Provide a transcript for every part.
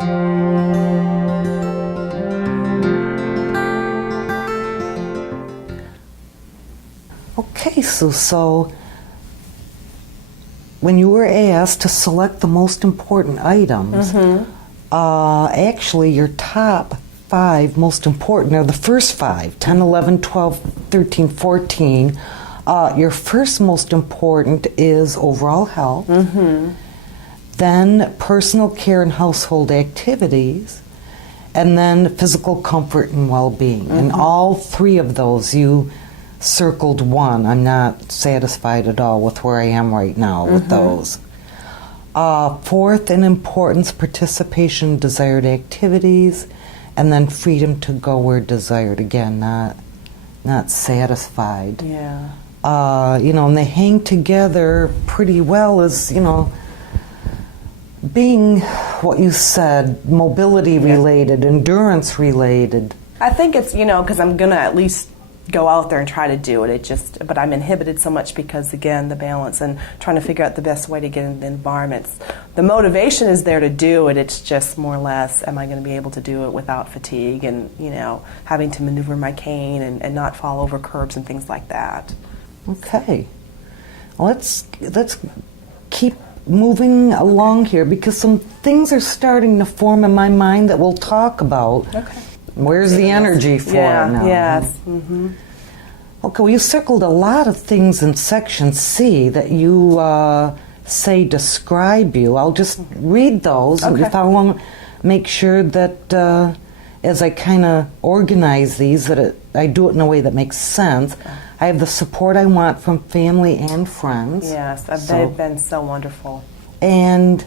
Okay, Sue, so when you were asked to select the most important items, actually your top 5 most important are the first 5, 10, 11, 12, 13, 14. Your first most important is overall health, then personal care and household activities, and then physical comfort and well-being. And all 3 of those you circled 1. I'm not satisfied at all with where I am right now with those. 4th in importance, participation in desired activities, and then freedom to go where desired. Again, not satisfied. Yeah. And they hang together pretty well as, being what you said, mobility related, endurance related. I think it's, because I'm going to at least go out there and try to do it. But I'm inhibited so much because, again, the balance and trying to figure out the best way to get in the environments. The motivation is there to do it. It's just more or less, am I going to be able to do it without fatigue and, having to maneuver my cane and not fall over curbs and things like that. Okay. Let's keep moving along here because some things are starting to form in my mind that we'll talk about. Okay. Where's the energy for it now? Yes. Okay, well, you circled a lot of things in section C that you say describe you. I'll just read those if I want to make sure that as I kind of organize these, that I do it in a way that makes sense. I have the support I want from family and friends. Yes, they've been so wonderful. And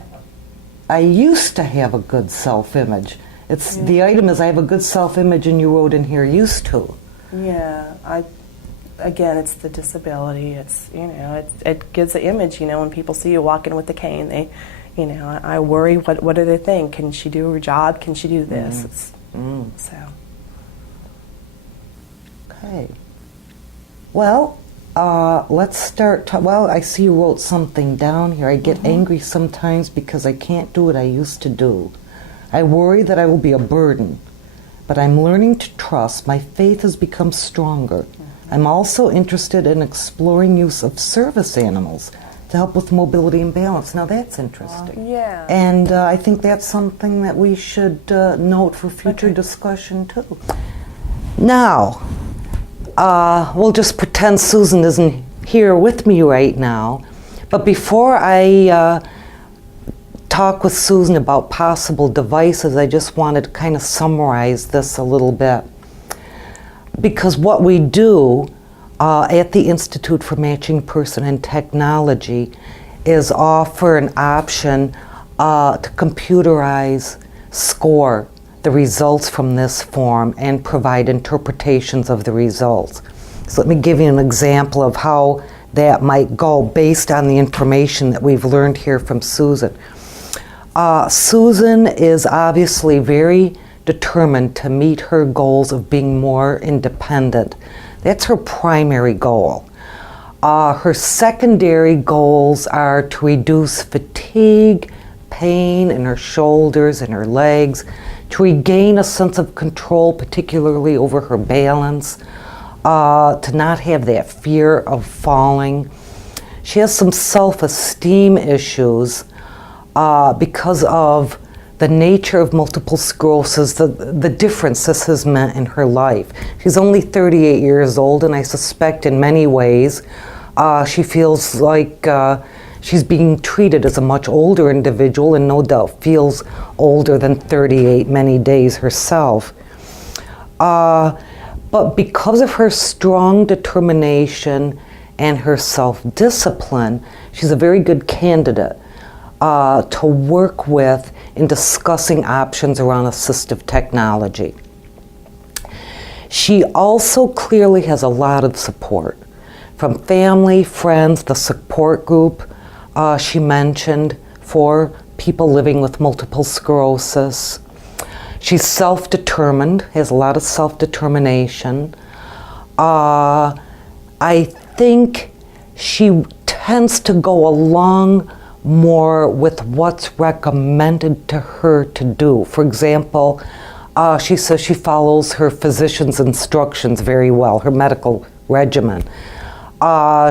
I used to have a good self-image. The item is I have a good self-image, and you wrote in here, used to. Yeah, again, it's the disability. It's, it gives an image, when people see you walking with the cane, they, I worry, what do they think? Can she do her job? Can she do this? So. Okay. Well, let's start. I see you wrote something down here. I get angry sometimes because I can't do what I used to do. I worry that I will be a burden, but I'm learning to trust. My faith has become stronger. I'm also interested in exploring use of service animals to help with mobility and balance. Now that's interesting. Yeah. And I think that's something that we should note for future discussion too. Now, we'll just pretend Susan isn't here with me right now. But before I talk with Susan about possible devices, I just wanted to kind of summarize this a little bit. Because what we do at the Institute for Matching Person and Technology is offer an option to computerize, score the results from this form and provide interpretations of the results. So let me give you an example of how that might go based on the information that we've learned here from Susan. Susan is obviously very determined to meet her goals of being more independent. That's her primary goal. Her secondary goals are to reduce fatigue, pain in her shoulders and her legs, to regain a sense of control, particularly over her balance, to not have that fear of falling. She has some self-esteem issues because of the nature of multiple sclerosis, the difference this has meant in her life. She's only 38 years old, and I suspect in many ways she feels like she's being treated as a much older individual, and no doubt feels older than 38 many days herself. But because of her strong determination and her self-discipline, she's a very good candidate to work with in discussing options around assistive technology. She also clearly has a lot of support from family, friends, the support group she mentioned for people living with multiple sclerosis. She's self-determined, has a lot of self-determination. I think she tends to go along more with what's recommended to her to do. For example, she says she follows her physician's instructions very well, her medical regimen.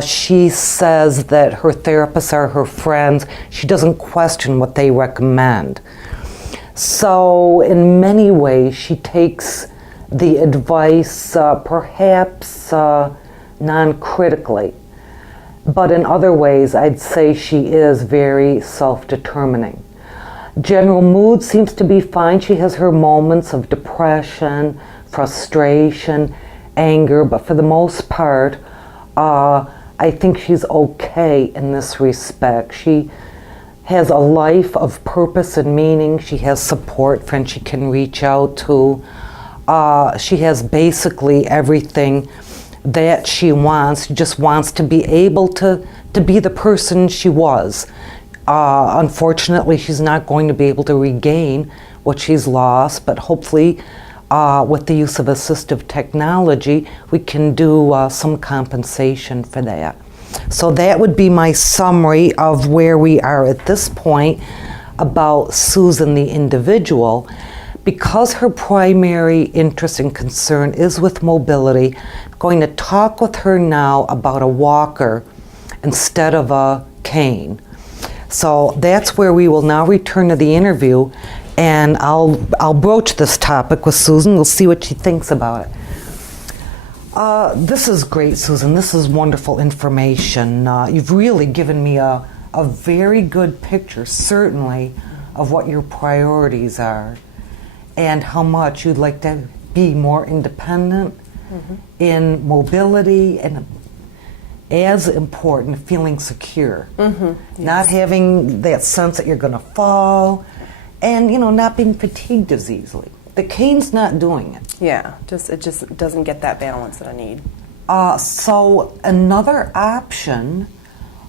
She says that her therapists are her friends. She doesn't question what they recommend. So in many ways, she takes the advice perhaps non-critically. But in other ways, I'd say she is very self-determining. General mood seems to be fine. She has her moments of depression, frustration, anger, but for the most part, I think she's okay in this respect. She has a life of purpose and meaning. She has support, friends she can reach out to. She has basically everything that she wants. She just wants to be able to be the person she was. Unfortunately, she's not going to be able to regain what she's lost, but hopefully with the use of assistive technology, we can do some compensation for that. So that would be my summary of where we are at this point about Susan the individual. Because her primary interest and concern is with mobility, I'm going to talk with her now about a walker instead of a cane. So that's where we will now return to the interview, and I'll broach this topic with Susan. We'll see what she thinks about it. This is great, Susan. This is wonderful information. You've really given me a very good picture, certainly, of what your priorities are and how much you'd like to be more independent in mobility, and as important, feeling secure. Yes. Not having that sense that you're going to fall, and not being fatigued as easily. The cane's not doing it. Yeah, it just doesn't get that balance that I need. So another option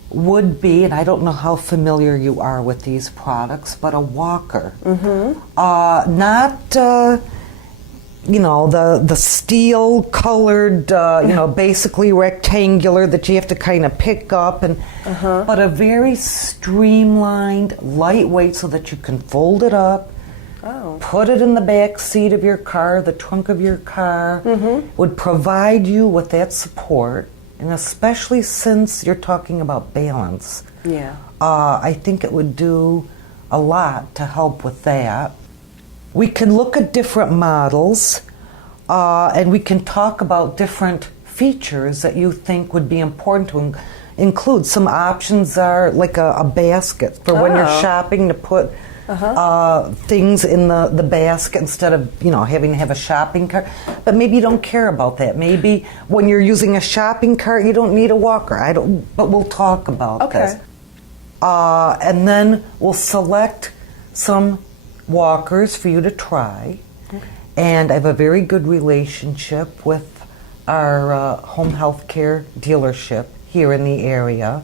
would be, and I don't know how familiar you are with these products, but a walker. Not the steel colored, basically rectangular that you have to kind of pick up, but a very streamlined, lightweight, so that you can fold it up, put it in the back seat of your car, the trunk of your car, would provide you with that support, and especially since you're talking about balance. Yeah. I think it would do a lot to help with that. We can look at different models, and we can talk about different features that you think would be important to include. Some options are like a basket for when you're shopping, to put things in the basket instead of having to have a shopping cart. But maybe you don't care about that. Maybe when you're using a shopping cart, you don't need a walker. But we'll talk about this. And then we'll select some walkers for you to try. And I have a very good relationship with our home health care dealership here in the area,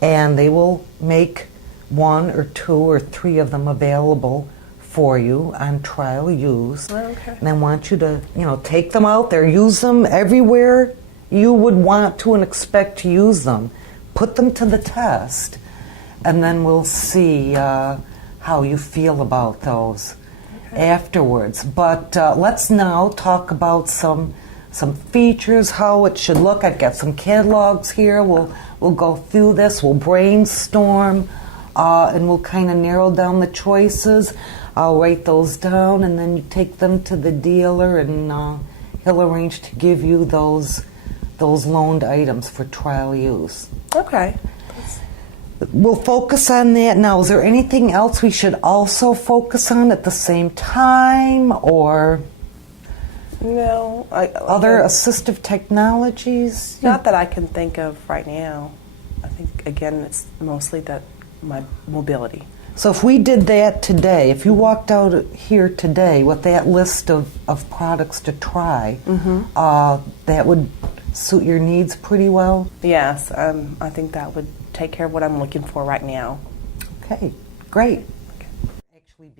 and they will make 1 or 2 or 3 of them available for you on trial use. And I want you to take them out there, use them everywhere you would want to and expect to use them, put them to the test, and then we'll see how you feel about those afterwards. But let's now talk about some features, how it should look. I've got some catalogs here. We'll go through this. We'll brainstorm, and we'll kind of narrow down the choices. I'll write those down, and then you take them to the dealer, and he'll arrange to give you those loaned items for trial use. Okay. We'll focus on that now. Is there anything else we should also focus on at the same time, or no? Other assistive technologies? Not that I can think of right now. I think again it's mostly my mobility. So if we did that today, if you walked out here today with that list of products to try, that would suit your needs pretty well? Yes, I think that would take care of what I'm looking for right now. Okay, great. Actually